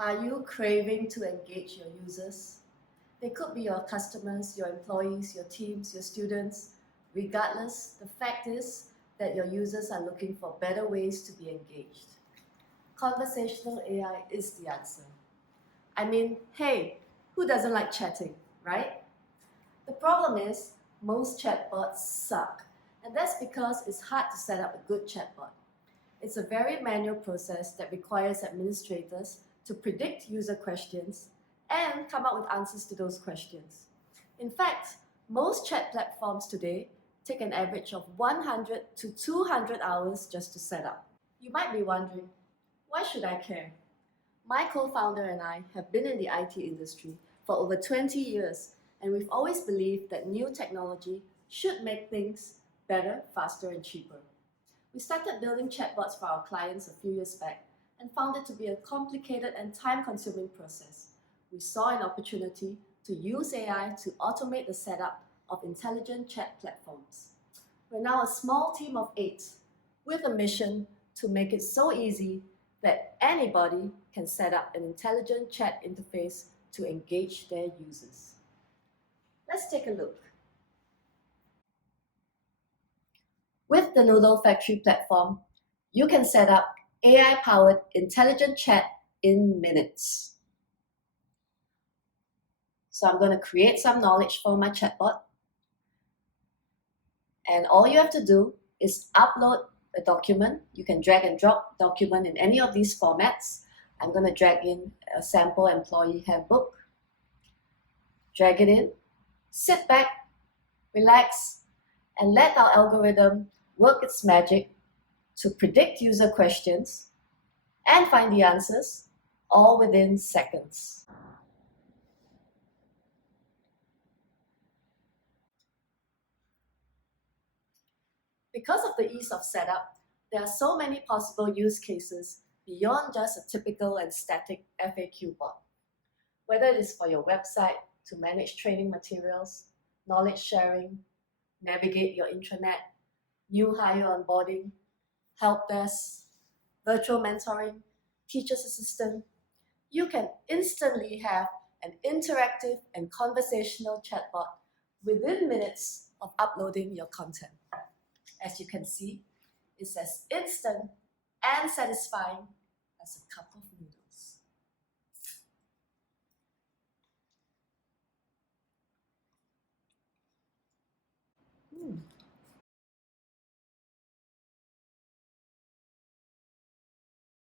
Are you craving to engage your users? They could be your customers, your employees, your teams, your students. Regardless, the fact is that your users are looking for better ways to be engaged. Conversational AI is the answer. I mean, hey, who doesn't like chatting, right? The problem is most chatbots suck, and that's because it's hard to set up a good chatbot. It's a very manual process that requires administrators to predict user questions and come up with answers to those questions. In fact, most chat platforms today take an average of 100 to 200 hours just to set up. You might be wondering, why should I care? My co-founder and I have been in the IT industry for over 20 years, and we've always believed that new technology should make things better, faster, and cheaper. We started building chatbots for our clients a few years back and found it to be a complicated and time-consuming process. We saw an opportunity to use AI to automate the setup of intelligent chat platforms. We're now a small team of 8 with a mission to make it so easy that anybody can set up an intelligent chat interface to engage their users. Let's take a look. With the Noodle Factory platform, you can set up AI-powered intelligent chat in minutes. So I'm going to create some knowledge for my chatbot. And all you have to do is upload a document. You can drag and drop document in any of these formats. I'm going to drag in a sample employee handbook. Drag it in, sit back, relax, and let our algorithm work its magic to predict user questions and find the answers all within seconds. Because of the ease of setup, there are so many possible use cases beyond just a typical and static FAQ bot. Whether it is for your website to manage training materials, knowledge sharing, navigate your intranet, new hire onboarding, help desk, virtual mentoring, teacher's assistant, you can instantly have an interactive and conversational chatbot within minutes of uploading your content. As you can see, it's as instant and satisfying as a cup of